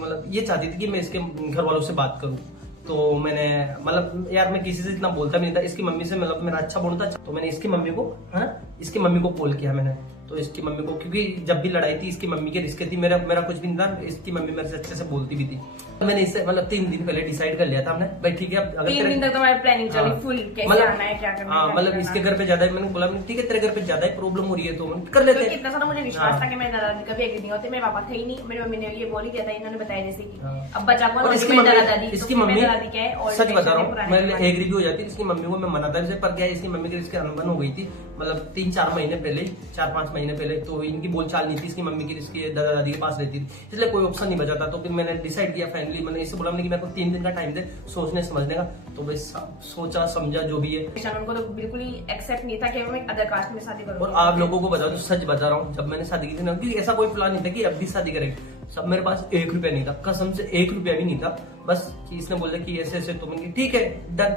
मतलब ये चाहती थी कि मैं इसके घर वालों से बात करूं। तो मैंने मतलब यार मैं किसी से इतना बोलता भी नहीं था, इसकी मम्मी से मतलब मेरा अच्छा बॉन्ड था। तो मैंने इसकी मम्मी को, है ना, इसकी मम्मी को कॉल किया मैंने। तो इसकी मम्मी को, क्योंकि जब भी लड़ाई थी इसकी मम्मी के रिश्ते थी, मेरा कुछ भी नहीं था, इसकी मम्मी मेरे से अच्छे से बोलती भी थी। मैंने इससे मतलब 3 दिन पहले डिसाइड कर लिया था हमने, भाई ठीक है अगर 3 दिन तक तुम्हारी प्लानिंग चली फुल, कैसे आना है, क्या करना है। हाँ मतलब इसके घर पे ज्यादा, मैंने बोला ठीक है तेरे घर पे ज्यादा ही प्रॉब्लम हो रही है तो कर लेते हैं। इतना सारा मुझे विश्वास था कि मेरे दादा कभी एग्री नहीं होते, मेरे पापा थे ही नहीं, मेरी मम्मी ने ये बोल ही दिया था, इन्होंने बताया जैसे कि अब बच्चा को इसकी मम्मी सच बता रहा हूँ, मैं एग्री भी हो जाती, इसकी मम्मी को मैं मनाता भी, पर क्या इसकी मम्मी के इसके अनबन हो गई थी मतलब 3-4 महीने पहले, 4-5 महीने पहले। तो इनकी बोलचाल नहीं थी, इसकी मम्मी की इसके दादा दादी के पास रहती थी, इसलिए कोई ऑप्शन नहीं बचा था। तो फिर मैंने डिसाइड किया फाइनली, मैंने इससे बोला कि मेरे को 3 दिन का टाइम दे सोचने समझने का। तो भाई सोचा समझा जो भी है, उनको तो बिल्कुल ही एक्सेप्ट नहीं था कि मैं अदर कास्ट में शादी करूं। और आप लोगों को बता दो, सच बता रहा हूँ, जब मैंने शादी की थी ना, क्योंकि ऐसा कोई प्लान नहीं था कि अब भी शादी करेंगे, सब मेरे पास 1 रुपया नहीं था, कसम से 1 रुपया भी नहीं था। बस इसने बोला कि ऐसे ऐसे, तो मैंने ठीक है done.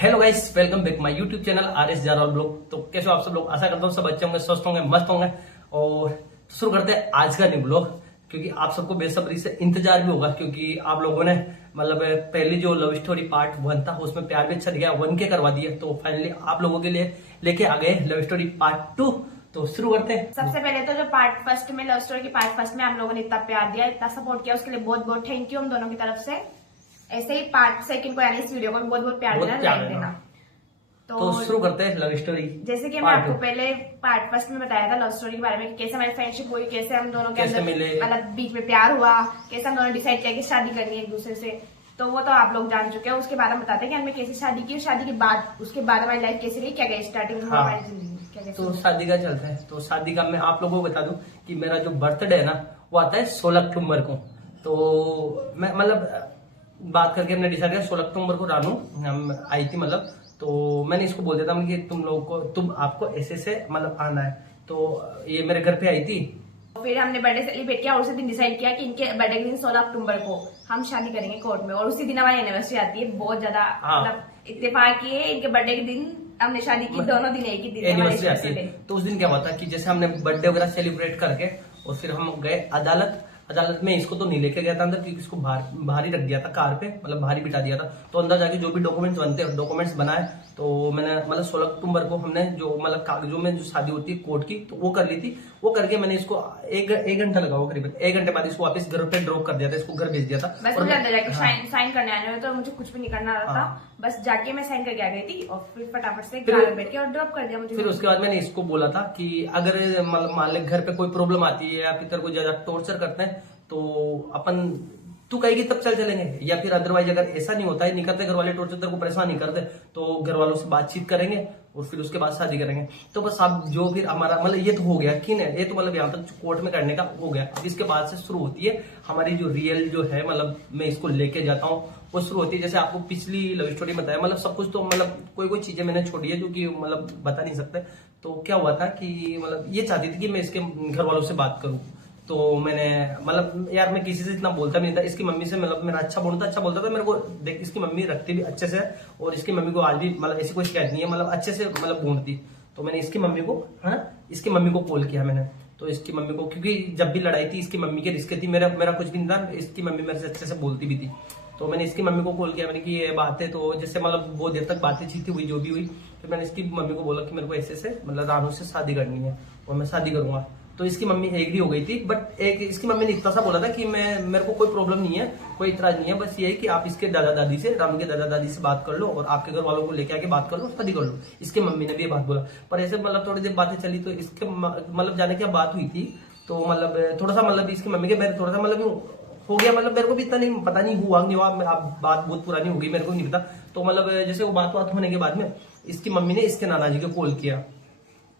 Hello guys, welcome back my YouTube channel RS Jarwal blog. तो कैसे हो आप सब लोग, आशा करता हूँ सब अच्छे होंगे, स्वस्थ होंगे, मस्त होंगे। और शुरू करते हैं आज का न्यू ब्लॉग, क्योंकि आप सबको बेसब्री से इंतजार भी होगा, क्योंकि आप लोगों ने मतलब पहली जो लव स्टोरी पार्ट 1 था उसमें प्यार भी अच्छा दिया, 1 के करवा दिए। तो फाइनली आप लोगों के लिए लेके आ गए लव स्टोरी पार्ट 2। तो शुरू करते हैं। सबसे पहले तो जो पार्ट फर्स्ट में, लव स्टोरी की पार्ट फर्स्ट में आप लोगों ने इतना प्यार दिया, इतना सपोर्ट किया, उसके लिए बहुत बहुत थैंक यू हम दोनों की तरफ से। ऐसे ही पार्ट सेकंड को, यानी इस वीडियो को भी बहुत बहुत प्यार देना, लाइक देना। तो शुरू करते हैं लव स्टोरी। जैसे कि मैं आपको पहले पार्ट फर्स्ट में बताया था लव स्टोरी के बारे में, कैसे हमारी फ्रेंडशिप हुई, कैसे हम दोनों के अंदर मतलब बीच में प्यार हुआ, कैसे हम दोनों डिसाइड किया कि शादी करनी है एक दूसरे से। तो वो तो आप लोग जान चुके हैं। उसके बाद हम बताते हैं कि हमने कैसे शादी की, शादी के बाद उसके बाद हमारी लाइफ कैसी रही, क्या क्या स्टार्टिंग हुआ हमारी जिंदगी। तो शादी का चलता है। तो शादी का मैं आप लोगों को बता दूं कि मेरा जो बर्थडे है ना वो आता है 16 अक्टूबर को। तो मैं मतलब बात करके हमने डिसाइड किया 16 अक्टूबर को रानू हम आई थी मतलब। तो मैंने इसको बोल देता कि तुम आपको ऐसे से मतलब आना है। तो ये मेरे घर पे आई थी। फिर हमने बर्थडे सेलिब्रेट किया और उसी दिन डिसाइड किया कि इनके बर्थडे के दिन 16 अक्टूबर को हम शादी करेंगे कोर्ट में। और उसी दिन हमारी एनिवर्सरी आती है। बहुत ज्यादा मतलब इत्तेफाक किए, इनके बर्थडे के दिन हमने शादी की, दोनों दिन एक ही दिन एनिवर्सरी आती है। तो उस दिन क्या हुआ था कि जैसे हमने बर्थडे वगैरह सेलिब्रेट करके और फिर हम गए अदालत में। इसको तो नहीं लेके गया था अंदर, क्योंकि इसको बाहर ही रख दिया था कार पे, मतलब बाहर ही बिठा दिया था। तो अंदर जाके जो भी डॉक्यूमेंट्स बनते हैं डॉक्यूमेंट्स बनाए। तो मैंने मतलब 16 अक्टूबर को हमने जो मतलब कागजों में जो शादी होती है कोर्ट की, तो वो कर ली थी। वो करके मैंने इसको एक घंटा लगा, करीबन 1 घंटे बाद इसको वापस घर पे ड्रॉप कर दिया था, इसको घर भेज दिया था। बस मुझे अंदर जाके साइन करने आने में, तो मुझे कुछ भी नहीं करना था। बस जाके मैं साइन करके आ गई थी और फिर फटाफट से घर बैठ के और ड्रॉप कर दिया मुझे। फिर उसके बाद मैंने इसको बोला था कि अगर मतलब मान ले घर पे कोई प्रॉब्लम आती है या फिर तेरे को ज्यादा टॉर्चर करते हैं तो अपन तू कहेगी तब चलेंगे, या फिर अदरवाइज अगर ऐसा नहीं होता है, नहीं करते घर वाले टॉर्चर तेरे को परेशान नहीं करते, तो घर वालों से बातचीत करेंगे और फिर उसके बाद शादी करेंगे। तो बस अब जो फिर हमारा मतलब ये तो हो गया कि नहीं, ये तो मतलब यहाँ तक कोर्ट में करने का हो गया। अब इसके बाद से शुरू होती है हमारी जो रियल जो है, मतलब मैं इसको लेके जाता हूँ वो शुरू होती है। जैसे आपको पिछली लव स्टोरी बताया, मतलब सब कुछ तो मतलब कोई चीजें मैंने छोड़ी है जो कि मतलब बता नहीं सकते। तो क्या हुआ था कि मतलब ये चाहती थी कि मैं इसके घर वालों से बात करूं। तो मैंने मतलब यार मैं किसी से इतना बोलता भी नहीं था, इसकी मम्मी से मतलब मेरा अच्छा बोलता था मेरे को। देख इसकी मम्मी रखती भी अच्छे से, और इसकी मम्मी को आज भी मतलब ऐसी कोई शिकायत नहीं है, मतलब अच्छे से मतलब बोलती। तो मैंने इसकी मम्मी को, है ना, इसकी मम्मी को कॉल किया मैंने। तो इसकी मम्मी को, क्योंकि जब भी लड़ाई थी इसकी मम्मी के रिश्ते थी, मेरा कुछ भी नहीं था, इसकी मम्मी मेरे से अच्छे से बोलती भी थी। तो मैंने इसकी मम्मी को कॉल किया, मैंने कि ये बात है। तो जैसे मतलब बहुत देर तक बातें चीती हुई, जो भी हुई, फिर मैंने इसकी मम्मी को बोला कि मेरे को ऐसे से मतलब रानू से शादी करनी है और मैं शादी करूंगा। तो इसकी मम्मी एग्री हो गई थी, बट इसकी मम्मी ने इतना सा बोला था कि मेरे को कोई प्रॉब्लम नहीं है, कोई इतराज नहीं है, बस ये है कि आप इसके दादा दादी से, रानू के दादा दादी से बात कर लो और आपके घर वालों को लेके आके बात कर लो, शादी कर लो। इसकी मम्मी ने भी ये बात बोला। पर ऐसे मतलब थोड़ी देर बातें चली, तो इसके मतलब जाने की बात हुई थी। तो मतलब थोड़ा सा मतलब इसकी मम्मी के मेरे थोड़ा सा मतलब हो गया, मतलब मेरे को भी इतना नहीं पता, नहीं हुआ नहीं हुआ, बात बहुत पुरानी हो गई, मेरे को नहीं पता। तो मतलब जैसे वो बात होने के बाद में इसकी मम्मी ने इसके नाना जी को कॉल किया।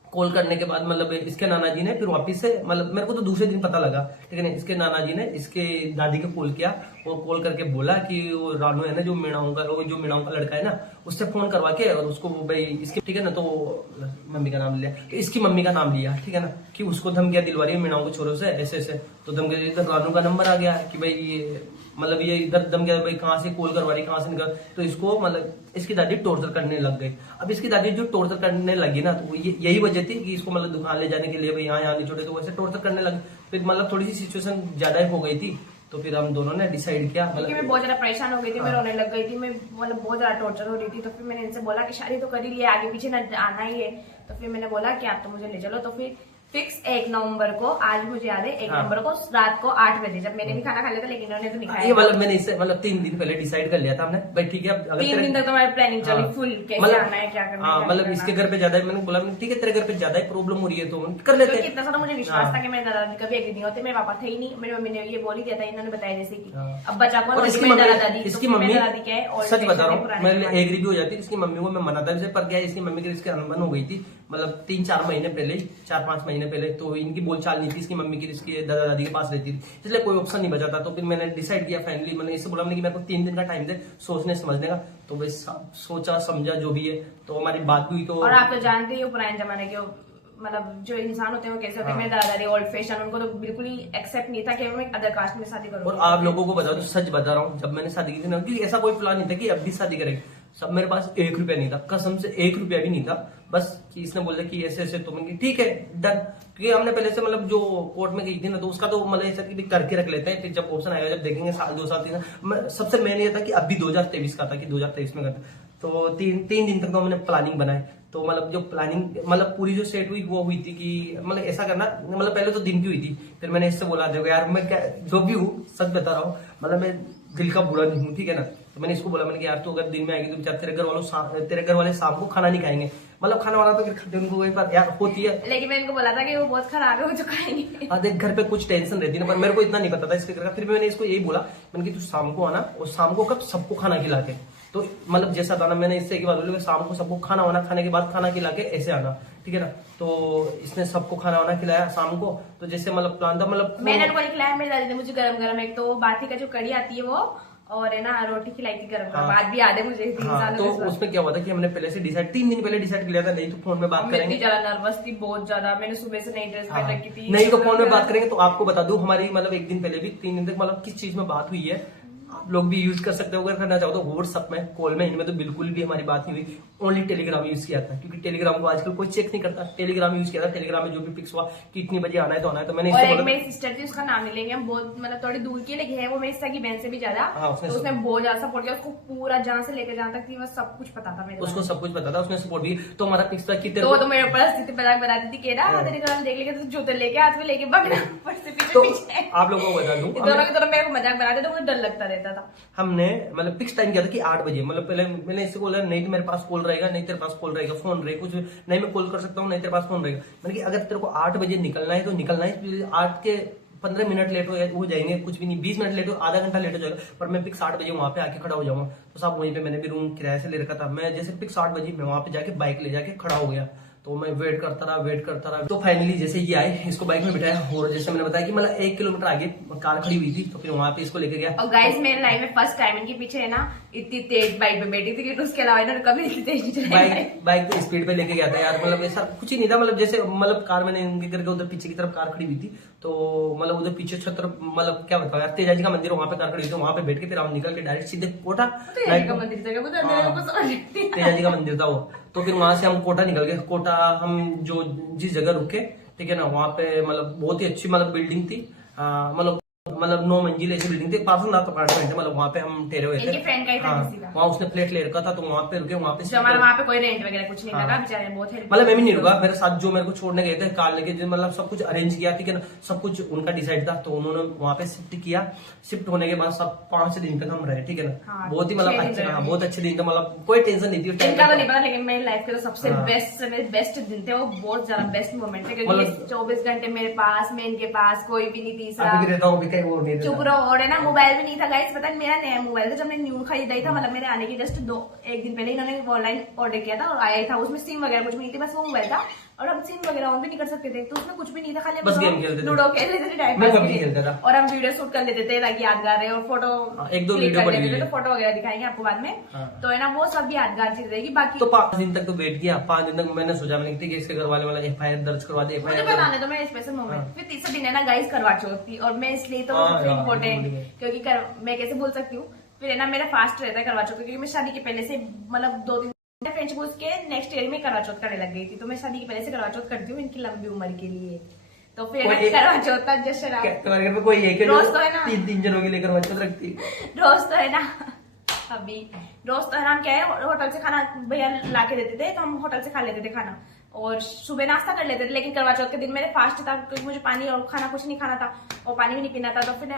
कॉल करने के बाद मतलब इसके नाना जी ने फिर वापिस से, मतलब मेरे को तो दूसरे दिन पता लगा, ठीक है, इसके नाना जी ने इसके दादी को कॉल किया और कॉल करके बोला कि वो रानू है ना, जो मीणाओं का लड़का है ना, उससे फोन करवा के और उसको भाई इसकी ठीक है ना, तो मम्मी का नाम लिया, इसकी मम्मी का नाम लिया, ठीक है ना, कि उसको धमकियां दिलवा रही है मीनाओं के छोरों से ऐसे ऐसे। तो धमकी इधर रानू का नंबर आ गया कि भाई ये मतलब ये इधर धमकिया भाई कहाँ से कॉल करवा रही, कहाँ से निकल। तो इसको मतलब इसकी दादी टॉर्चर करने लग गई। अब इसकी दादी जो टॉर्चर करने लगी ना, तो यही वजह थी कि इसको मतलब दुकान ले जाने के लिए भाई यहाँ नहीं छोड़े, तो वैसे टॉर्चर करने लगे। फिर मतलब थोड़ी सी सिचुएशन ज्यादा हो गई थी, तो फिर हम दोनों ने डिसाइड किया क्योंकि मैं बहुत ज्यादा परेशान हो गई थी, मैं रोने लग गई थी, मैं मतलब बहुत ज्यादा टॉर्चर हो रही थी। तो फिर मैंने इनसे बोला कि शादी तो कर ही लिया, आगे पीछे ना आना ही है। तो फिर मैंने बोला कि आप तो मुझे ले चलो। तो फिर फिक्स 1 नवंबर को, आज मुझे याद है 1 नवंबर को रात को 8 बजे, जब मैंने भी खाना खा लिया था लेकिन इन्होंने तो नहीं खाया। ये मतलब मैंने इससे मतलब 3 दिन पहले डिसाइड कर लिया था हमने भाई, ठीक है अब 3 दिन तक तो हमारी प्लानिंग चली फुल, कैसे आना है क्या करना है। मतलब इसके घर पे ज्यादा है, मैंने बोला ठीक है तेरे घर पे ज्यादा ही प्रॉब्लम हो रही है तो कर लेते हैं। इतना सारा मुझे विश्वास था कि मेरे दादाजी कभी एग्री नहीं होते, मेरे पापा थे ही नहीं। मेरी मम्मी ने ये बोल ही दिया था, इन्होंने बताया जैसे कि अब बच्चा कौन, इसकी मम्मी दादी क्या है, सच बता रहा हूँ मैं एग्री भी हो जाती। इसकी मम्मी को मैं मनाता भी, पर क्या है इसकी मम्मी की इसके अनबन हो गई थी मतलब 3-4 महीने पहले, 4-5 महीने पहले। तो इनकी बोलचाल नहीं थी इसकी मम्मी की, इसके दादा दादी के पास रहती थी, इसलिए कोई ऑप्शन नहीं बचा था। तो फिर मैंने डिसाइड किया फाइनली, मैंने इससे बोला कि मेरे को 3 दिन का टाइम दे सोचने समझने का। तो भाई सोचा समझा जो भी है, तो हमारी बात भी हुई। तो और आप तो जानते ही हो पुराने जमाने के मतलब जो इंसान होते हैं वो कैसे होते हैं। मेरे दादा दादी ओल्ड फैशन, उनको तो बिल्कुल ही एक्सेप्ट नहीं था कि मैं अदर कास्ट में शादी करूँ। और आप लोगों को बता दो, सच बता रहा हूँ, जब मैंने शादी की थी ना, क्योंकि ऐसा कोई प्लान नहीं था कि अब भी शादी करेंगे। सब मेरे पास 1 रुपया नहीं था, कसम से 1 रुपया भी नहीं था। बस कि इसने बोला कि ऐसे ऐसे, तो मैंने ठीक है डन। क्योंकि हमने पहले से मतलब जो कोर्ट में गई थी ना, तो उसका तो मतलब ऐसा कि करके रख लेते हैं, फिर जब ऑप्शन आएगा जब देखेंगे साल 2 साल 3 साल। सबसे मेन ये था कि अभी 2023 का था कि 2023 में करता। तो 3 दिन तक तो हमने प्लानिंग बनाई। तो मतलब जो प्लानिंग मतलब पूरी जो सेट हुई वो हुई थी कि मतलब ऐसा करना, मतलब पहले तो दिन की हुई थी। फिर मैंने इससे बोला देखो यार मैं क्या जो भी हूँ सच बता रहा हूँ, मतलब मैं दिल का बुरा नहीं हूँ, ठीक है ना। तो मैंने इसको बोला, मैंने कि यार तू अगर दिन में आएगी तो तेरे घर वाले शाम को खाना नहीं खाएंगे। मतलब खाना वाला तो फिर खाते उनको वही पर यार होती है। लेकिन मैं इनको बोला था कि वो बहुत खराब है, वो जो खाएंगे। हाँ देख घर पे कुछ टेंशन रहती है ना, पर मेरे को इतना नहीं पता था इसके घर का। फिर मैंने इसको यही बोला, मैंने कि तू शाम को आना, और शाम को कब सबको खाना खिला के, तो मतलब जैसा था ना, मैंने इससे एक बात बोली शाम को सबको खाना वाना खाने के बाद खाना खिला के ऐसे आना, ठीक है ना। तो इसने सबको खाना वाना खिलाया शाम को। तो जैसे मतलब प्लान था, मतलब मैंने उनको खिलाया, मेरी दादी ने मुझे गरम गरम एक तो बाती का जो कड़ी आती है वो, और है ना रोटी खिलाई थी गरम गरम। बात भी याद है मुझे 3 साल। तो उसमें क्या हुआ था कि हमने पहले से डिसाइड 3 दिन पहले डिसाइड कर लिया था, नहीं तो फोन में बात करेंगे। इतनी ज्यादा नर्वस थी, बहुत ज्यादा। मैंने सुबह से नई ड्रेस पहन रखी थी, नहीं तो फोन में बात करेंगे। तो आपको बता दूं हमारी मतलब 1 दिन पहले भी 3 दिन तक मतलब किस चीज में बात हुई है, आप लोग भी यूज कर सकते हो अगर करना चाहो तो। व्हाट्सएप में, कॉल में, इनमें तो बिल्कुल भी हमारी बात नहीं हुई। ओनली टेलीग्राम यूज किया था, क्योंकि टेलीग्राम को आजकल कोई चेक नहीं करता। टेलीग्राम यूज किया था, टेलीग्राम में जो भी फिक्स हुआ कि इतनी बजे आना है तो आना है। तो मैंने और एक मेरी सिस्टर थी, उसका नाम नहीं लेंगे हम, बहुत मतलब थोड़ी दूर की, लेकिन है वो मेरी सगी बहन से भी ज्यादा। तो उसने बहुत ज्यादा सपोर्ट किया, उसको पूरा जहाँ से लेकर जहाँ तक थी बस सब कुछ पता था मेरे, उसको सब कुछ पता था, उसने सपोर्ट भी। तो हमारा फिक्स था कि तो मेरे ऊपर स्थिति मजाक बनाती थी, कह रहा तेरे घर देख लेके तो जूते लेके हाथ में लेके भगना तो आप लोगों को बता दूं, दोनों के दोनों मेरे को मजाक बनाते तो मुझे डर लगता रहता था। हमने मतलब फिक्स टाइम किया था कि 8 बजे, मतलब पहले मैंने इससे बोला नहीं तो मेरे पास कॉल रहेगा, नहीं तेरे पास कॉल रहेगा, फोन रहेगा, कुछ नहीं मैं कॉल कर सकता हूँ, नहीं तेरे पास फोन रहेगा। मैंने कि अगर तेरे को 8 बजे निकलना है तो निकलना है, 8 के 15 मिनट लेट हो जाएंगे, कुछ भी नहीं, 20 मिनट लेट हो, आधा घंटा लेट हो जाएगा, पर मैं फिक्स 8 बजे वहां पे आके खड़ा हो जाऊंगा। तो साहब वहीं पे मैंने भी रूम किराए से ले रखा था, मैं जैसे फिक्स 8 बजे मैं वहां पे जाके बाइक ले जाके खड़ा हो गया। तो मैं वेट करता रहा। तो फाइनली जैसे ये आए, इसको बाइक में बिठाया, और जैसे मैंने बताया कि मतलब 1 किलोमीटर आगे कार खड़ी हुई थी, तो फिर वहां पे इसको लेके गया। और गाइस मेरे लाइफ में फर्स्ट टाइम इनके पीछे है ना इतनी तेज बाइक पे बैठी थी, क्योंकि उसके अलावा इन्होंने कभी इतनी तेज नहीं चलाई। बाइक पे स्पीड पे लेके गया था यार, मतलब ऐसा कुछ ही नहीं था। मतलब जैसे मतलब कार मैंने इनके करके उधर पीछे की तरफ कार खड़ी हुई थी, तो मतलब उधर पीछे छत्र मतलब क्या बताओ यार, तेजाजी का मंदिर, वहां पे कार खड़ी हुई थी, वहां पे बैठ के फिर हम निकल के डायरेक्ट सीधे कोटा। तेजाजी का मंदिर तेजाजी का मंदिर था वो। तो फिर वहां से हम कोटा निकल गए। कोटा हम जो जिस जगह रुके, ठीक है ना, वहां पे मतलब बहुत ही अच्छी मतलब बिल्डिंग थी, मतलब 9 मंजिल ऐसी बिल्डिंग थी, पार्सल अपार्टमेंट है, मतलब वहाँ पे हम ठहरे हुए थे। फ्रेंड का ही था किसी का। वहाँ उसने फ्लैट ले रखा था, तो वहाँ पे रुके। वहाँ पे हमारा वहाँ पे कोई रेंट वगैरह कुछ नहीं लगा, बेचारे बहुत हेल्प। मतलब मैं भी नहीं रुका, मेरे साथ जो मेरे को छोड़ने गए थे कार लेके, मतलब सब कुछ अरेंज किया, ठीक है ना, सब कुछ उनका डिसाइड था। तो उन्होंने वहाँ पे शिफ्ट किया। शिफ्ट होने के बाद सब 5 दिन तक हम रहे, ठीक है ना। बहुत ही मतलब अच्छा, बहुत अच्छे दिन थे, मतलब कोई टेंशन नहीं थी। इनका तो नहीं पता, लेकिन मेरी लाइफ के तो सबसे बेस्ट दिन थे वो, बहुत ज्यादा बेस्ट मोमेंट थे, क्योंकि 24 घंटे मेरे पास, मैं इनके पास, कोई भी नहीं तीसरा चुप रहो। और है ना मोबाइल भी नहीं था गाइस, पता है मेरा नया मोबाइल था, जब मैंने न्यू खरीदा ही था, मतलब मेरे आने के जस्ट 1 दिन पहले इन्होंने ऑनलाइन ऑर्डर किया था और आया था, उसमें सिम वगैरह कुछ नहीं थी, बस वो मोबाइल था। और हम सीन वगैरह ऑन भी नहीं कर सकते थे, तो उसमें कुछ भी नहीं था, खाली बस गेम खेलते थे, लूडो खेल लेते थे, टाइम मैं पास PUBG के खेलता लिए। था। और हम वीडियो शूट कर लेते थे ताकि यादगार रहे, और फोटो एक दो क्लिक वीडियो कर बनी लेते हुई थे, है। तो फोटो वगैरह दिखाएंगे आपको बाद में। हाँ। तो है ना, वो सब यादगार चीज रहेगी। बाकी तो 5 दिन तक तो वेट किया, 5 दिन तक मैंने सोचा मैंने कि इसके घर वाले वाला FIR दर्ज करवा दे, मुझे FIR बताने तो मेरे स्पेशल मोमेंट। फिर तीसरे दिन है ना गाइस करवा चौथ थी, और मैं इसलिए तो हाँ, हाँ, इम्पोर्टेंट, क्योंकि मैं कैसे बोल सकती हूँ, फिर है ना मेरा फास्ट रहता है करवा चौथ, क्योंकि मैं शादी के पहले से मतलब 2-3 फ्रेंडशिप उसके नेक्स्ट ईयर में करवा चौथ करने लग गई थी, तो मैं शादी के पहले से करवा चौथ करती हूँ इनकी लंबी उम्र के लिए। तो फिर करवा चौथ था जश्न, तुम्हारे घर पे कोई एक रोज तो है ना 3 जनों के लिए करवा चौथ रखती। रोज तो है ना अभी रोज तो है ना, हम क्या है होटल से खाना भैया ला के देते थे, तो हम होटल से खा लेते थे खाना, और सुबह नाश्ता कर लेते थे। लेकिन करवा चौथ के दिन मेरे फास्ट था, क्योंकि मुझे पानी और खाना कुछ नहीं खाना था और पानी भी नहीं पीना था। तो फिर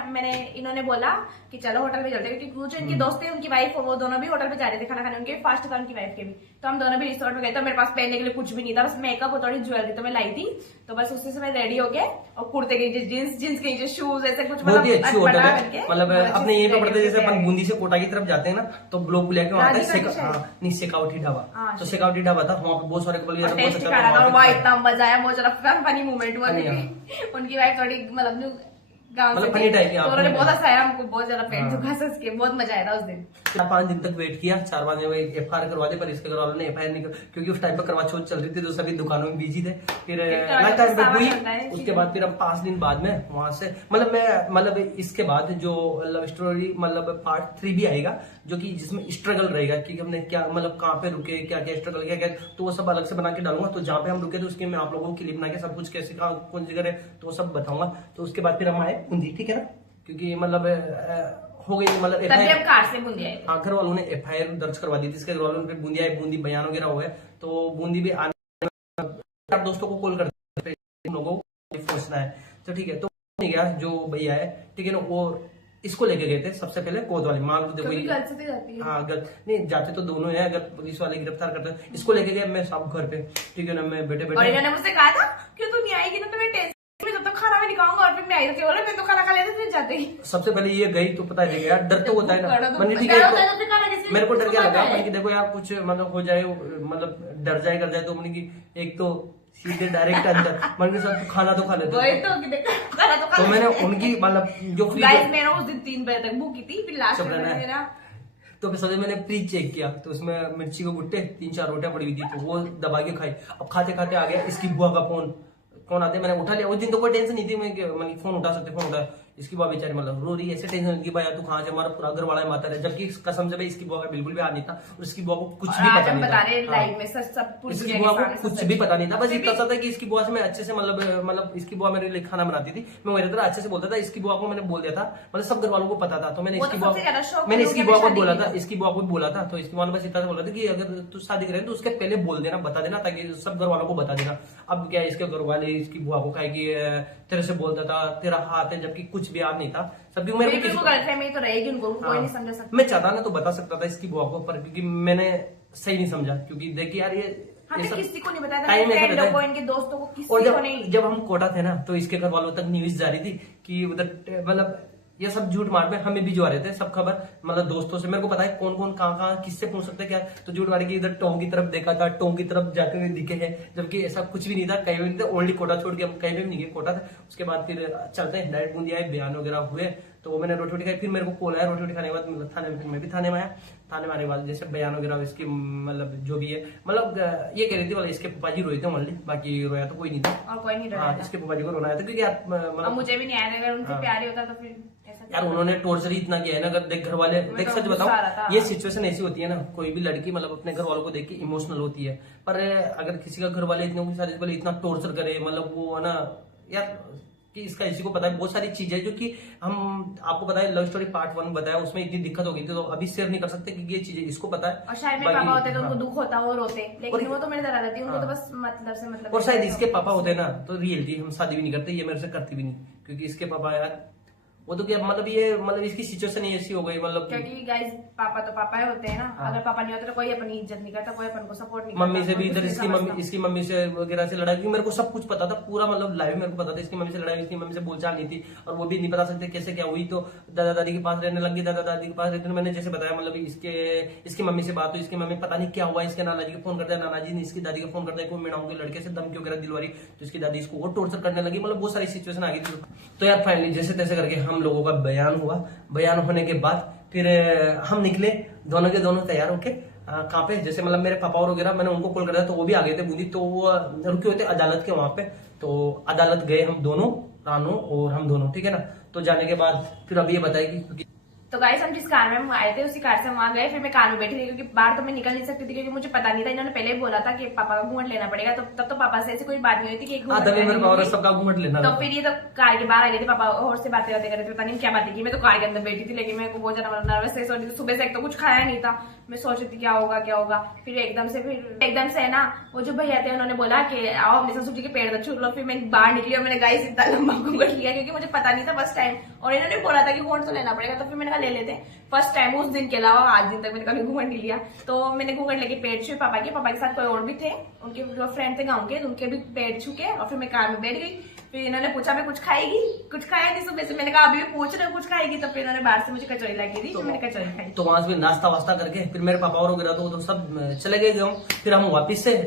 इन्होंने बोला कि चलो होटल पे चलते हैं, क्योंकि जो इनकी दोस्त थी उनकी वाइफ वो दोनों भी होटल पे जा रहे थे खाना खाने, उनके फास्ट था उनकी वाइफ के भी। तो हम दोनों भी रिसोर्ट में गए, तो मेरे पास पहनने के लिए कुछ भी नहीं था, बस मेकअप और थोड़ी ज्वेलरी तो मैं लाई थी। तो बस उससे से मैं रेडी हो गया, और कुर्ते के नीचे जीन्स के नीचे शूज, ऐसे कुछ बहुत ही अच्छी होटल है, करके मतलब अपने यहीं पे पड़ते हैं, जैसे अपन बूंदी से कोटा की तरफ जाते हैं ना, तो ब्लॉक पुलिया के वहाँ आता है शेकावटी ढाबा। तो शेकावटी ढाबा था, वहाँ पे बहुत सारे मजा आया, बहुत ज्यादा फनी मोमेंट हुआ। उनकी वाइफ थोड़ी मतलब गाँव से फनी टाइप की, तो उन्होंने बहुत हंसाया हमको, बहुत ज्यादा पेट दुखा सच के, बहुत मजा आया था उस दिन। 4-5 दिन तक वेट किया, 4-5 दिन FIR करवा दे, पर इसके घर वालों ने FIR नहीं कर, क्योंकि उस टाइम पर करवा चौथ चल रही थी, तो सभी दुकानों में बिजी थे। फिर लास्ट टाइम पे हुई, उसके बाद फिर हम 5 दिन बाद में वहां से मतलब इसके बाद जो लव स्टोरी मतलब पार्ट 3 भी आएगा, जो कि जिसमें स्ट्रगल रहेगा कि हमने क्या मतलब कहाँ पे रुके, क्या क्या स्ट्रगल क्या, तो वो सब अलग से बना के डालूंगा। तो जहाँ पे हम रुके तो उसके मैं आप लोगों को क्लिप बना के सब कुछ कैसे कहाँ कौन सी जगह है तो वो सब बताऊंगा। तो उसके बाद फिर हम आए बूंदी, ठीक है ना, क्योंकि मतलब हो गई मतलब कार से बूंदी आए। हाँ, घर वालों ने FIR दर्ज करवा दी थी, इसके घर वालों ने फिर बूंदी आए, बूंदी बयान वगैरह हो गए। तो बूंदी भी आने दोस्तों को कॉल करते लोगों को पहुंचना है, तो ठीक है। तो नहीं गया जो भैया है, ठीक है ना, वो इसको लेके गए थे सबसे पहले कोतवाली, मान लो देखो हाँ गलत नहीं जाते तो दोनों है, अगर पुलिस वाले गिरफ्तार करते हैं, इसको लेके गए मैं सब घर पे, ठीक है ना, मैं बेटे और इन्होंने मुझसे कहा था क्यों तू नहीं आएगी ना, तो मैं टेंशन में जब तक खाना भी नहीं खाऊंगा, और फिर मैं आई तो बोला मैं तो खाना खा लेते फिर जाते ही। सबसे पहले ये गई तो पता नहीं यार, डर तो होता है ना, मैंने ठीक है मेरे को डर क्या लगा, मैंने कि देखो यार कुछ मतलब हो जाए, मतलब डर जाए कर जाए, तो मैंने की एक तो सीधे डायरेक्ट अंदर मैंने सब खाना तो खा लेते, तो मैंने उनकी मतलब जो मैंने उस दिन 3 बजे तक भूखी थी, फिर लास्ट में मेरा तो सबसे मैंने फ्रीज चेक किया, तो उसमें मिर्ची को गुट्टे 3-4 रोटियां पड़ी हुई थी, तो वो दबा के खाई। अब खाते खाते आ गया इसकी बुआ का फोन आते, मैंने उठा लिया। उस दिन तो कोई टेंशन नहीं थी, मैं फोन उठा सकते, फोन उठाया। इसकी बुआ बेचारी मतलब रो रही है, ऐसे टेंशन की भाई तू कहाँ से, हमारा पूरा घर वाला माता है, जबकि कसम से भाई इसकी बुआ का बिल्कुल भी हाथ नहीं था, और इसकी बुआ को कुछ भी पता नहीं था, इसकी बुआ को कुछ भी पता नहीं था। बस इतना सा था कि इसकी बुआ से मैं अच्छे से मतलब इसकी बुआ मेरे लिए खाना बनाती थी, मैं मेरी तरह अच्छे से बोलता था। इसकी बुआ को मैंने बोल दिया था, मतलब सब घर वालों को पता था, तो मैंने इसकी बुआ को बोला था, इसकी बुआ को बोला था, तो इसकी बुआ ने बस इतना बोला था कि अगर तू शादी करे तो उसके पहले बोल देना, बता देना, ताकि सब घर वालों को बता देना। अब क्या इसके घर वाले इसकी बुआ को कहे कि तेरे से बोलता था, तेरा हाथ है, जबकि कुछ भी याद नहीं था। सबकी मेरे को तो रहेगी, उनको कोई नहीं समझा सकता। मैं चाहता ना तो बता सकता था इसकी बुआ को, पर क्योंकि मैंने सही नहीं समझा, क्योंकि देखिए यार ये किसी को नहीं बताया, टाइम ऐसा रहता है, इनके दोस्तों को किसी और को नहीं। जब हम कोटा थे ना, तो इसके घर वालों तक न्यूज जा रही थी कि उधर मतलब ये सब झूठ मार में हमें भी जो आ रहे थे, सब खबर मतलब दोस्तों से, मेरे को पता है कौन कौन कहाँ किससे पूछ सकते क्या, तो झूठ मार के इधर टोंग की तरफ देखा था, टोंग की तरफ जाते हुए दिखे हैं, जबकि ऐसा कुछ भी नहीं था, कहीं भी नहीं था, ओनली कोटा छोड़ के हम कहीं भी नहीं गए, कोटा था। उसके बाद फिर चलते हैं डायरेक्ट बूंदी आए, बयान वगैरह हुए, तो मैंने रोटी वोटी खाई, फिर मेरे को कॉल आया, रोटी वोटी खाने के बाद मतलब थाने में, फिर मैं भी थाने में आया। थाने में आने के बाद जैसे बयान वगैरह इसकी मतलब जो भी है, मतलब ये कह रही थी, इसके पापा जी रोए थे ओनली, बाकी रोया तो कोई नहीं था, और कोई नहीं रोया। हाँ, इसके पापा जी को रोना आया था, क्योंकि यार मतलब मुझे भी नहीं आया, अगर उनसे प्यार होता तो फिर यार उन्होंने टॉर्चर ही इतना किया है ना। अगर देख घर वाले देख, सच बताओ, ये सिचुएशन ऐसी होती है ना, कोई भी लड़की मतलब अपने घर वालों को देख के इमोशनल होती है, पर अगर किसी का घर वाले इतना टॉर्चर करे, मतलब वो है ना यार, कि इसका इसी को पता है बहुत सारी चीजें जो कि हम आपको पता है, लव स्टोरी पार्ट 1 बताया, उसमें इतनी दिक्कत हो गई थी, तो अभी शेयर नहीं कर सकते क्योंकि ये चीजें इसको पता है। और शायद मेरे पापा होते तो उनको दुख होता, वो रोते, लेकिन वो तो मेरे तरह रहती, उनको तो बस मतलब से मतलब। और शायद इसके पापा होते ना तो रियलिटी हम शादी भी नहीं करते, ये मेरे से करती भी नहीं, क्योंकि इसके पापा यार वो तो क्या मतलब ये मतलब इसकी सिचुएशन ही ऐसी हो गई मतलब क्योंकि गाइस पापा तो पापा ही होते हैं ना। हाँ। अगर पापा नहीं होते तो कोई अपनी इज्जत नहीं करता, कोई अपन को सपोर्ट नहीं मम्मी करता, से भी कोई इधर कुछ नहीं समझता। इसकी मम्मी से वगैरह से लड़ाई, क्योंकि मेरे को सब कुछ पता था पूरा मतलब लाइव मेरे को पता था इसकी मम्मी से लड़ाई, इसकी मम्मी से बोलचाल नहीं थी और वो भी नहीं बता सकते कैसे क्या हुई। तो दादा दादी के पास रहने लगी, दादा दादी के पास रहते मैंने जैसे बताया मतलब इसकी मम्मी से बात हुई, इसकी मम्मी पता नहीं क्या हुआ, इसके नाना जी को फोन करता है, नाना जी ने इसकी दादी को फोन करता है कि मीणाओं के लड़के से धमकी वगैरह दिलवारी, तो इसकी दादी इसको और टॉर्चर करने लगी, मतलब बहुत सारी सिचुएशन आ गई थी। तो यार फाइनली जैसे तैसे करके हम लोगों का बयान हुआ, बयान होने के बाद फिर हम निकले दोनों के दोनों तैयार होके। कहाँ पे जैसे मतलब मेरे पापा और वगैरह मैंने उनको कॉल करा तो वो भी आ गए थे बूंदी, तो वो रुके हुए थे अदालत के वहां पे। तो अदालत गए हम दोनों, रानू और हम दोनों, ठीक है ना। तो जाने के बाद फिर अब ये बताएगी तो गाइस हम जिस कार में हम आए थे उसी कार से हम वहां गए। फिर मैं कार में बैठी थी क्योंकि बाहर तो मैं निकल नहीं सकती थी, क्योंकि मुझे पता नहीं था। इन्होंने पहले ही बोला था कि पापा का घूंघट लेना पड़ेगा, तो तब तो पापा से ऐसी कोई बात नहीं हुई थी कि सबका घूंघट लेना। तो फिर ये तो कार के बाहर आ गए थे पापा और से बातें कर रहे थे, पता नहीं क्या बातें की। मैं तो कार के अंदर बैठी थी, लेकिन मेरे को बहुत ज्यादा नर्वस है। सुबह से एक तो कुछ खाया नहीं था, मैं सोच रही थी क्या होगा। फिर एकदम से है ना वो जो भैया थे उन्होंने बोला कि आओ अपने ससुर जी के पेड़ तक छू लो। फिर मैं बाहर निकली और मैंने गाइस इतना लंबा घूंघट लिया क्योंकि मुझे पता नहीं था फर्स्ट टाइम, और इन्होंने बोला था कि घूंघट तो लेना पड़ेगा। तो फिर मैंने कहा ले लेते। फर्स्ट टाइम उस दिन के अलावा आज दिन तक मैंने कभी घूंघट नहीं लिया। तो मैंने घूंघट लेके पेड़ छुए पापा के साथ कोई और भी थे, उनके जो फ्रेंड थे गाँव के, उनके भी पेड़ छुके। और फिर मैं कार में बैठ गई। फिर इन्होंने पूछा मैं कुछ खाएगी, कुछ खाया नहीं सुबह से। मैंने कहा अभी भी पूछ रहे हो कुछ खाएगी, तो फिर इन्होंने बाहर से मुझे कचौरी लगी थी, तो मैंने कचौरी खाई। तो वहां से नाश्ता वास्ता करके फिर मेरे पापा और वगैरह तो सब चले गए गाँव। फिर हम वापिस से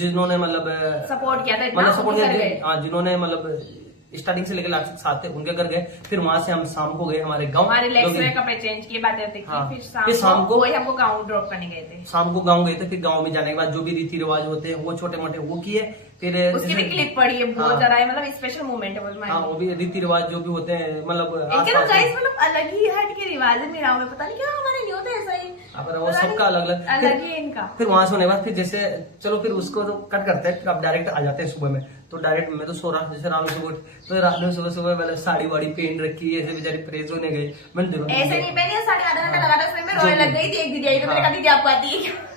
जिन्होंने मतलब सपोर्ट किया था, मतलब सपोर्ट किया, जिन्होंने मतलब स्टार्टिंग से लेकर लास्ट तक साथ थे, उनके घर गए। फिर वहां से हम शाम को गए हमारे गाँव, हमारे लेग्स में कपड़े चेंज किए, बातें होती हाँ, फिर शाम को वही हमको गाँव ड्रॉप करने गए थे। शाम को गाँव गए थे। फिर गाँव में जाने के बाद जो भी रीति रिवाज होते हैं वो छोटे मोटे वो किए। फिर उसकी भी क्लिप पड़ी है बहुत ज्यादा, मतलब स्पेशल मोमेंट है। हाँ, वो भी रीति रिवाज जो भी होते हैं मतलब इनके तो गाइस मतलब अलग ही हट के रिवाज है मेरा में, पता नहीं क्या हमारे नहीं होता ऐसा ही, वो सबका अलग अलग ही इनका। फिर वहां से होने के बाद फिर जैसे चलो फिर उसको तो कट करते हैं, फिर आप डायरेक्ट आ जाते हैं सुबह में। तो डायरेक्ट मैं तो सो रहा, जैसे रात में तो रात में सुबह मतलब साड़ी वाड़ी पहन रखी, ऐसे बेचारी प्रेस होने गई। ऐसे नहीं पहनी, साड़ी आधा घंटा लगा था उसमें, मैं रोने लग गई थी। एक दीदी आई तो मैंने कहा दीदी आपको आती है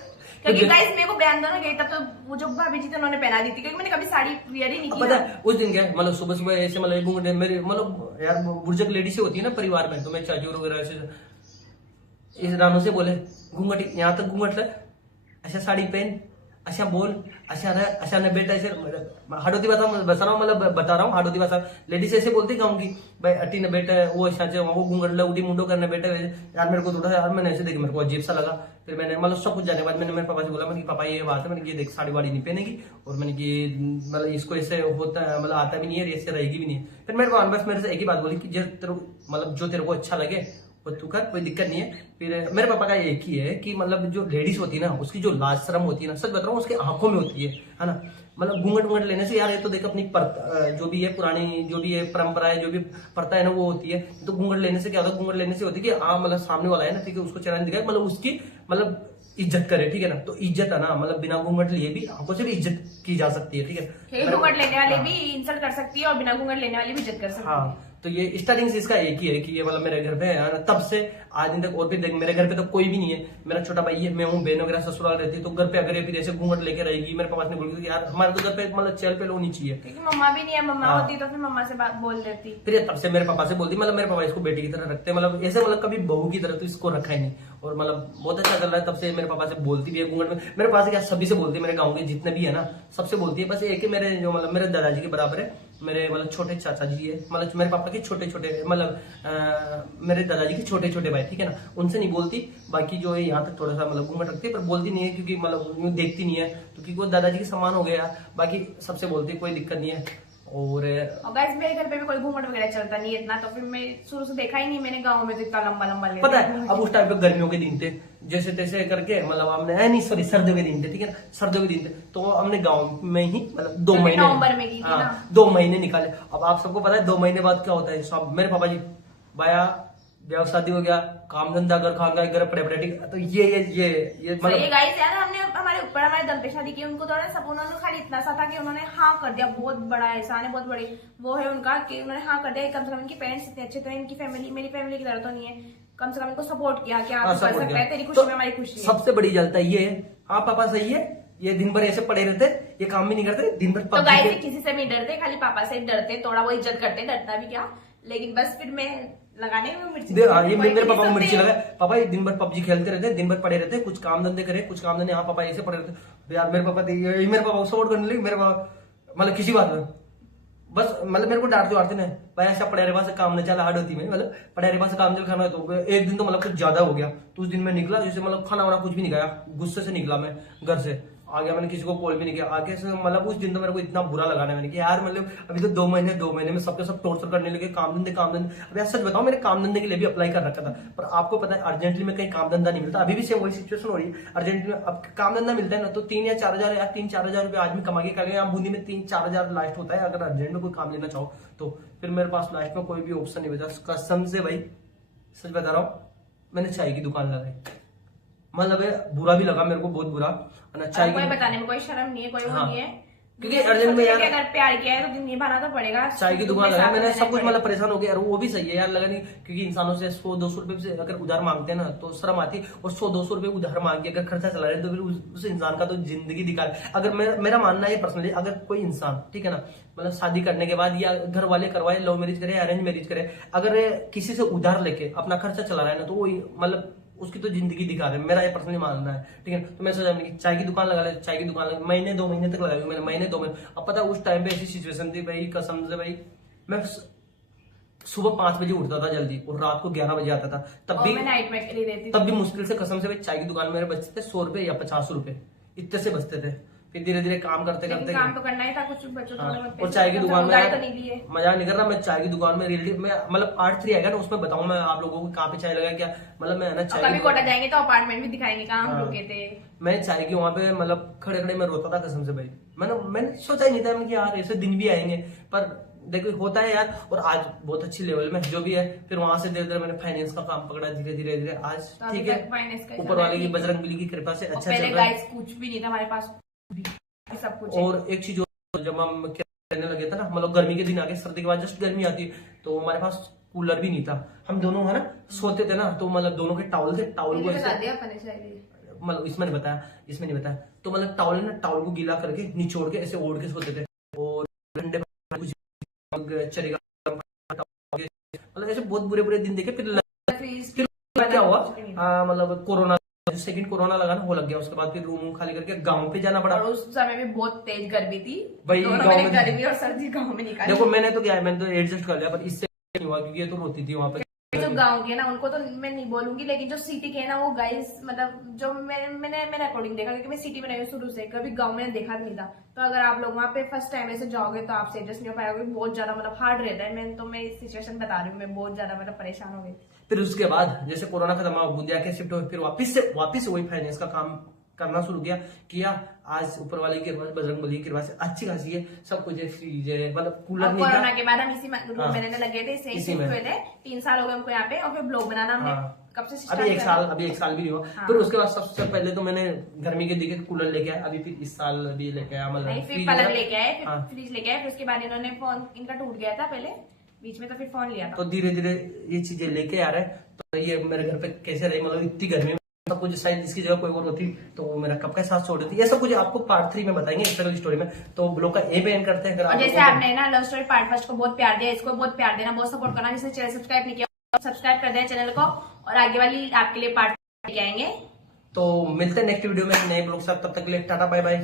क्योंकि गाइस मेरे को बयान दोनों गई तब तो वो जो भाभी जी थे उन्होंने पहना दी थी, क्योंकि मैंने कभी साड़ी वियर ही नहीं की। पता है उस दिन क्या मतलब सुबह ऐसे मतलब मेरे मतलब यार बुजुर्ग लेडी से होती है ना परिवार में, तो मैं चाचू वगैरह ऐसे इस रानू से बोले घूंघट यहाँ तक घूंघट ले, अच्छा साड़ी पहन, अच्छा बोल, अच्छा रह, अच्छा न बेटा, ऐसे हाडोती बता रहा हूँ हाडोती भाषा लेडीज ऐसे बोलती गाँव की, भाई अटी न बेटा वो अच्छा वो घूंघट ले उठी मुंडो करने बेटा। यार मेरे को थोड़ा यार मैंने ऐसे देखी, मेरे को अजीब सा लगा। फिर मैंने मतलब सब कुछ जाने के बाद मैंने मेरे पापा से बोला, मैंने पापा ये बात है, मैंने ये देख साड़ी वाड़ी नहीं पहनेगी, और मैंने ये मतलब इसको ऐसे होता है मतलब आता भी नहीं है, ऐसे रहेगी भी नहीं है। फिर मेरे को बस मेरे से एक ही बात बोली कि जो तेरे को अच्छा लगे वो तू कर, कोई दिक्कत नहीं है। फिर मेरे पापा का एक ही है कि मतलब जो लेडीज होती है ना उसकी जो लाज शर्म होती है ना, सच बता रहा हूँ, उसके आंखों में होती है ना। मतलब घूंघट लेने से यार ये तो देख अपनी जो भी है पुरानी जो भी है परंपरा है, जो भी प्रथा है ना वो होती है। तो घूंघट लेने से क्या होता है, घूंघट लेने से होती है कि हाँ मतलब सामने वाला है ना, ठीक है, उसको चेहरा दिखाए, मतलब उसकी मतलब इज्जत करे, ठीक है ना। तो इज्जत है ना, मतलब बिना घूंघट लिए भी आंखों से भी इज्जत की जा सकती है, ठीक है। घूंघट लेने वाले भी इंसल्ट कर सकती है और बिना घूंघट लेने वाली भी इज्जत कर सकती है। हाँ, तो ये स्टार्टिंग से इसका एक ही है कि ये मतलब मेरे घर पे है ना तब से आज दिन तक। और भी देख मेरे घर पे तो कोई भी नहीं है, मेरा छोटा भाई है, मैं हूँ, बहन वगैरह ससुराल रहती है। तो घर पे अगर ये फिर ऐसे घूंघट लेके रहेगी, मेरे पापा ने बोली यार हमारे तो घर पे मतलब चहल पहल होनी चाहिए, क्योंकि मम्मा भी नहीं है, मम्मा होती तो फिर मम्मा से बात बोल देती। फिर तब से मेरे पापा से बोलती, मतलब मेरे पापा इसको बेटी की तरह रखते हैं, मतलब ऐसे मतलब कभी बहू की तरह तो इसको रखा ही नहीं। और मतलब बहुत अच्छा चल रहा है, तब से मेरे पापा से बोलती भी है घूंघट में। मेरे पास क्या सभी से बोलती है, मेरे गाँव के जितने भी है ना सबसे बोलती है। बस एक ही मेरे जो मतलब मेरे दादाजी के बराबर है, मेरे मतलब छोटे चाचा जी है, मतलब मेरे पापा के छोटे छोटे मतलब मेरे दादाजी के छोटे छोटे भाई, ठीक है ना, उनसे नहीं बोलती। बाकी जो है यहाँ तक थोड़ा सा मतलब घूंघट रखती है, पर बोलती नहीं है क्योंकि मतलब देखती नहीं है, क्योंकि वो दादाजी के समान हो गया। बाकी सबसे बोलती है, कोई दिक्कत नहीं है। और गाइस मेरे घर पे भी कोई घूंघट वगैरह चलता नहीं है इतना, तो फिर मैं शुरू से देखा ही नहीं मैंने गाँव में तो इतना लंबा लंबा ले। पता है अब उस टाइम पे गर्मियों के दिन थे, जैसे तैसे करके मतलब हमने नहीं सॉरी सर्दियों के दिन थे, ठीक है ना, सर्दियों के दिन थे। तो हमने गाँव में ही मतलब 2 महीने नवंबर में की थी ना, 2 महीने निकाले। अब आप सबको पता है 2 महीने बाद क्या होता है। सब मेरे पापा जी बाया ब्याह शादी हो गया, काम धंधा कर खान का घर पड़े पड़े, ठीक है। तो ये मतलब ये गाइस यार हमने हमारे ऊपर हमारे दम पे शादी की, उनको थोड़ा सब उन्होंने खाली इतना सा था कि उन्होंने हाँ कर दिया। बहुत बड़ा एहसान है, बहुत बड़ी वो है उनका कि उन्होंने हाँ कर दिया। कम से कम इनके पेरेंट्स इतने अच्छे थे, इनकी फैमिली मेरी फैमिली की तरह तो नहीं है, कम से कम इनको सपोर्ट किया कि आप कर सकते हैं, तेरी खुशी में हमारी खुशी है। सबसे बड़ी जलता ये है, हाँ पापा सही है, ये दिन भर ऐसे पड़े रहते, ये काम भी नहीं करते दिन भर। तो गाइस किसी से नहीं डरते, खाली पापा से डरते, थोड़ा वो इज्जत करते, डरता भी क्या। लेकिन बस फिर मैं लगाने में मिर्ची ये मेरे पापा को मिर्ची लगा। पापा ये दिन भर पबजी खेलते रहते, दिन भर पड़े रहते, कुछ काम धंधे करे, कुछ काम धंधे। हाँ पापा ऐसे पड़े रहते यार। मेरे पापा को सपोर्ट करने लगे। मेरे पापा मतलब किसी बात में बस मतलब मेरे को डांटते वाटते ना भाई, ऐसा पढ़े पास काम न चला हार्ड होती है, मतलब पढ़े पास काम चल खाना। तो एक दिन तो मतलब कुछ ज्यादा हो गया, तो उस दिन मैं निकला जैसे मतलब खाना वाना कुछ भी नहीं खाया, गुस्से से निकला मैं घर से आ गया। मैंने किसी को कॉल भी नहीं किया आगे से। मतलब उस दिन तो मेरे को इतना बुरा लगा ना मैंने कि यार मतलब अभी तो 2 महीने में सबके सब टॉर्चर करने लगे, काम धंधे। अब यार सच बताओ, मैंने काम धंधे के लिए भी अप्लाई कर रखा था, पर आपको पता है अर्जेंटली में कहीं काम धंधा नहीं मिलता। अभी भी सेम वही सिचुएशन हो रही है। अर्जेंटली में अब काम धंधा मिलता है ना तो 3 या 4 हजार या 3-4 हजार रुपए आदमी कमा के कर यहाँ बूंदी में 3-4 हजार लास्ट होता है। अगर अर्जेंट में कोई काम लेना चाहो तो फिर मेरे पास लास्ट में कोई भी ऑप्शन नहीं बचा। कसम से भाई सच बता रहा हूँ, मैंने चाय की दुकान लगाई। मतलब बुरा भी लगा मेरे को, बहुत बुरा। चाय कोई बताने में कोई शर्म नहीं है, कोई वो नहीं है, क्योंकि अर्जेंट में यार अगर प्यार किया है तो निभाना तो पड़ेगा। चाय की दुकान लगाई मैंने, सब कुछ मतलब परेशान हो गया यार। वो भी सही है यार, लगा नहीं क्योंकि इंसानों से 100-200 रुपए से अगर उधार मांगते हैं ना तो शर्म आती है। और 100-200 रुपए उधार मांग के अगर खर्चा चला रहे तो फिर उस इंसान का तो जिंदगी दिखा। अगर मेरा मानना है पर्सनली, अगर कोई इंसान ठीक है ना मतलब शादी करने के बाद या घर वाले करवाए, लव मैरिज करे, अरेंज मैरिज करे, अगर किसी से उधार लेके अपना खर्चा चला रहा है ना तो वो मतलब उसकी तो जिंदगी दिखा रहे हैं, मेरा ये पर्सनली मानना है। ठीक है, तो मैं सोचा कि चाय की दुकान लगा ले। चाय की दुकान लगा, महीने 2 महीने तक लगाई मैंने, महीने 2 महीने। अब पता है उस टाइम पे ऐसी सिचुएशन थी भाई, कसम से भाई मैं सुबह 5 बजे उठता था जल्दी और रात को 11 बजे आता था। तब भी नाइट में अकेली रहती, तब भी मुश्किल से कसम से भाई चाय की दुकान में मेरे बचते थे 100 रुपए या 50 रुपए, इतने से बचते थे। फिर धीरे धीरे काम करते करते काम तो करना ही था, कुछ बच्चों और चाय की दुकान में तो नहीं लिए। मजाक नहीं कर रहा मैं। चाय की दुकान में रिलेटिव में मतलब पार्ट 3 आएगा ना, उसमें बताऊं मैं आप लोगों को कहाँ पे चाय लगा क्या। मतलब मैं ना चाय कभी कोटा जाएंगे तो अपार्टमेंट भी दिखाएंगे कहाँ हम रुके थे। मैं चाय की वहां पे मतलब खड़े खड़े में रोता था कसम से भाई। मैंने सोचा ही नहीं था कि यार ऐसे दिन भी आएंगे, पर देखो होता है यार। और आज बहुत अच्छी लेवल में जो भी है। फिर वहां से धीरे धीरे मैंने फाइनेंस का काम पकड़ा, धीरे धीरे आज ठीक है, ऊपर वाले की बजरंगबली की कृपा से अच्छा चल रहा है। कुछ भी नहीं था हमारे पास, सब कुछ। और एक चीज जब हम कहने लगे था ना, मतलब गर्मी के दिन आके, सर्दी के बाद जस्ट गर्मी आती तो हमारे पास कूलर भी नहीं था। हम दोनों है ना सोते थे ना, तो मतलब दोनों के टावल थे, टावल को ऐसे मतलब इसमें नहीं बताया तो मतलब टावल है ना, टावल को गीला करके निचोड़ के ऐसे ओढ़ के सोते थे। और ठंडे चलेगा मतलब ऐसे बहुत बुरे दिन देखे। फिर क्या हुआ मतलब कोरोना, सेकंड कोरोना लगा ना, वो लग गया। उसके बाद फिर रूम खाली करके गांव पे जाना पड़ा। और उस समय में बहुत तेज गर्मी थी भाई, गांव में गर्मी और सर्दी गांव में निकाली। देखो मैंने तो क्या है, मैंने तो एडजस्ट कर लिया, पर इससे नहीं हुआ क्योंकि ये तो रोती थी वहां पे। जो गांव के ना उनको तो मैं नहीं बोलूंगी, लेकिन जो सिटी के ना वो गाइस मतलब जो मैंने मेरे अकॉर्डिंग देखा, क्योंकि मैं सिटी में रही हूँ शुरू से, कभी गांव में देखा नहीं था। तो अगर आप लोग वहाँ पे फर्स्ट टाइम ऐसे जाओगे तो आपसे एडजस्ट नहीं हो पाएगा, बहुत ज्यादा मतलब हार्ड रहता है। मैं इस सिचुएशन बता रही हूँ, मैं बहुत ज्यादा मतलब परेशान हो गई। फिर उसके बाद जैसे कोरोना खत्म हुआ, बूंदिया के शिफ्ट हुए, फिर वापिस से वही फाइनेंस का काम करना शुरू किया। आज ऊपर वाले की बजरंगबली की कृपा से अच्छी खासी है, सब कुछ है, फ्रीज है, मतलब कूलर नहीं था। कोरोना के बाद हम इसी रूम में रहने लगे थे, इसी में 3 साल हो गए हमको यहाँ पे। और फिर ब्लॉग बनाना हमने कब से अभी एक साल भी नहीं हुआ। फिर उसके बाद सबसे पहले तो मैंने गर्मी के दिखे कूलर लेके आया, अभी फिर इस साल भी लेके आया, मतलब फिर पलंग लेके आए, फिर फ्रिज लेके आए। फिर उसके बाद इन्होंने फोन इनका टूट गया था पहले बीच में, तो फिर फोन लिया था। तो धीरे धीरे ये चीजें लेके आ रहे हैं। तो ये मेरे घर पे कैसे रही, मतलब इतनी गर्मी में सब कुछ, शायद इसकी जगह कोई और होती तो वो मेरा कब का साथ छोड़ देती। ये सब कुछ आपको पार्ट 3 में बताएंगे स्ट्रगल स्टोरी में। तो ब्लॉग का ए पे एंड करते हैं। और जैसे आपने ना लव स्टोरी पार्ट 1 को बहुत प्यार दिया, इसको बहुत प्यार देना, बहुत सपोर्ट करना। जिसने चैनल सब्सक्राइब नहीं किया सब्सक्राइब कर दें चैनल को, और आगे वाली आपके लिए पार्ट लेके आएंगे। तो मिलते हैं नेक्स्ट वीडियो में नए ब्लॉग साथ, तब तक के लिए टाटा बाय बाय।